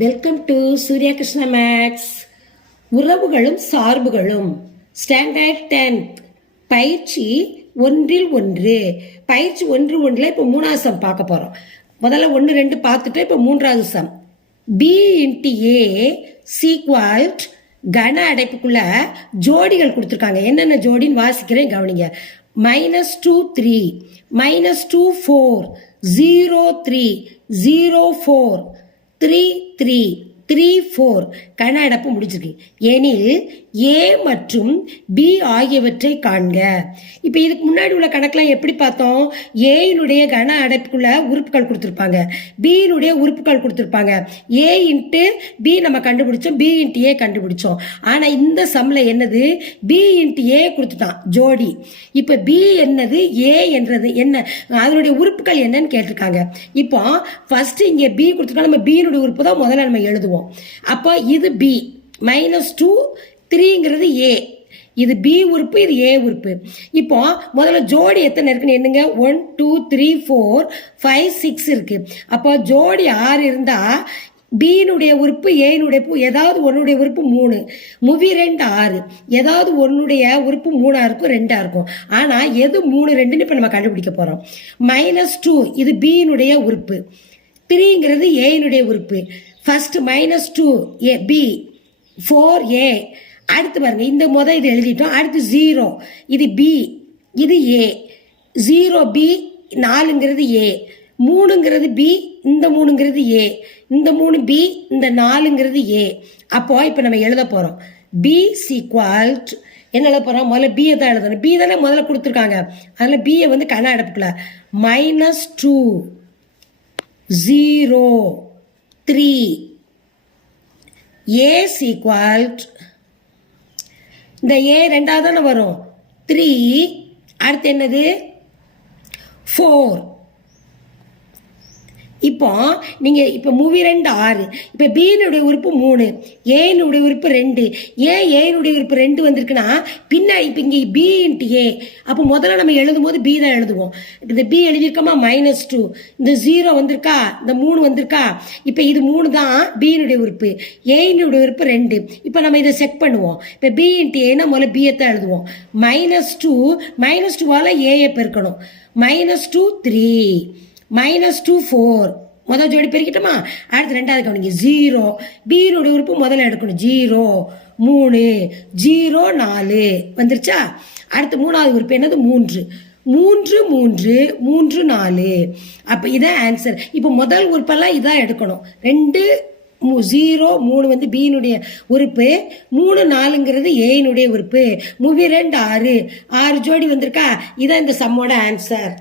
Welcome to Surya Krishna maths. உறவுகளும் சார்புகளும் standard 10th பயிற்சி 1 பயிற்சி 1 இப்போ 3வது சம் பார்க்க போறோம். முதல்ல 1 2 பார்த்துட்டு இப்போ 3வது சம். b into a சீக்வல்ட் கன அடைப்புக்குள்ள ஜோடிகள் கொடுத்துருக்காங்க. என்னென்ன ஜோடின்னு வாசிக்கிறேன் கவனிங்க. -2 3 -2 4 0 3 0 4 3 3 3 4 கன அடைப்பு முடிச்சிருக்கு. எனில் ஏ மற்றும் பி ஆகியவற்றை காண்க. இப்போ இதுக்கு முன்னாடி உள்ள கணக்கெல்லாம் எப்படி பார்த்தோம்? ஏயினுடைய கன அடைப்புக்குள்ள உறுப்புகள் கொடுத்துருப்பாங்க, பியினுடைய உறுப்புகள் கொடுத்துருப்பாங்க. ஏ இன்ட்டு பி நம்ம கண்டுபிடிச்சோம், பி இன்ட்டு ஏ கண்டுபிடிச்சோம். ஆனால் இந்த சம்ல என்னது? பி இன்ட்டு ஏ கொடுத்துட்டான் ஜோடி. இப்போ பி என்னது, ஏ என்றது என்ன, அதனுடைய உறுப்புகள் என்னன்னு கேட்டிருக்காங்க. இப்போ ஃபர்ஸ்ட் இங்கே பி கொடுத்துருக்காங்க, நம்ம பியினுடைய உறுப்பு தான் முதல்ல நம்ம எழுதுவோம். அப்போ இது பி, -2 3ங்கிறது ஏ, இது பி உறுப்பு, இது ஏ உறுப்பு. இப்போ முதல்ல ஜோடி எத்தனை இருக்குன்னு என்னங்க? 1 2 3 4 5 6 இருக்கு. அப்போ ஜோடி 6 இருந்தா பியினுடைய உறுப்பு ஏனுடைய ஏதாவது ஒன்னுடைய உறுப்பு 3, முவி 2 6, ஏதாவது ஒன்னுடைய உறுப்பு 3 இருக்கும் 2 இருக்கும். ஆனா எது 3 2ன்னு இப்ப நம்ம கண்டுபிடிக்க போறோம். -2 இது பியினுடைய உறுப்பு, 3ங்கிறது ஏனுடைய உறுப்பு. ஃபர்ஸ்ட் -2 ஏ பி 4a. அடுத்து பாருங்க, இந்த முதல் இது எழுதிட்டோம். அடுத்து 0 இது பி, இது ஏ. 0 பி 4ங்கிறது ஏ, 3ங்கிறது பி, இந்த 3ங்கிறது ஏ, இந்த 3 பி, இந்த 4ங்கிறது ஏ. அப்போ இப்போ நம்ம எழுத போறோம் பி சீக்வல்ட் என்ன எழுத போறோம்? முதல்ல பியை தான் எழுதணும். பி தானே முதல்ல கொடுத்துருக்காங்க, அதில் பியை வந்து கன அடைப்புக்குள்ள -2 0 3 a equals இந்த a ரெண்டாவது தானே வரும், 3. அடுத்து என்னது? 4. இப்போ நீங்க இப்போ மூவி 2 6, இப்போ பியினுடைய உறுப்பு 3, ஏனுடைய உறுப்பு 2. ஏனுடைய உறுப்பு 2 வந்திருக்குன்னா பின்னாடி இப்போ இங்கே பி இன்ட்டு ஏ. அப்போ முதல்ல நம்ம எழுதும் போது பி தான் எழுதுவோம். இந்த பி எழுதியிருக்கோமா, -2, இந்த 0 வந்திருக்கா, இந்த 3 வந்திருக்கா. இப்போ இது 3 தான் பியினுடைய உறுப்பு, ஏனுடைய உறுப்பு 2. இப்போ நம்ம இதை செக் பண்ணுவோம். இப்போ பி இன்ட்டு ஏன்னா முதல்ல பியை தான் எழுதுவோம். -2 ஏயை பெருக்கணும். -2 3 -2 4 முதல் ஜோடி பெருக்கிட்டோமா. அடுத்து ரெண்டாவது கவனிங்க 0, பியினுடைய உறுப்பு முதல்ல எடுக்கணும். 0 3 0 4 வந்துருச்சா. அடுத்து மூணாவது உறுப்பு என்னது? 3 3 3 3 4. அப்போ இதான் ஆன்சர். இப்போ முதல் உறுப்பெல்லாம் இதான் எடுக்கணும். 2 0 3 வந்து பியினுடைய உறுப்பு, 3 4ங்கிறது ஏனுடைய உறுப்பு, மூவி 2 6 ஜோடி வந்திருக்கா. இதான் இந்த சம்மோட ஆன்சர்.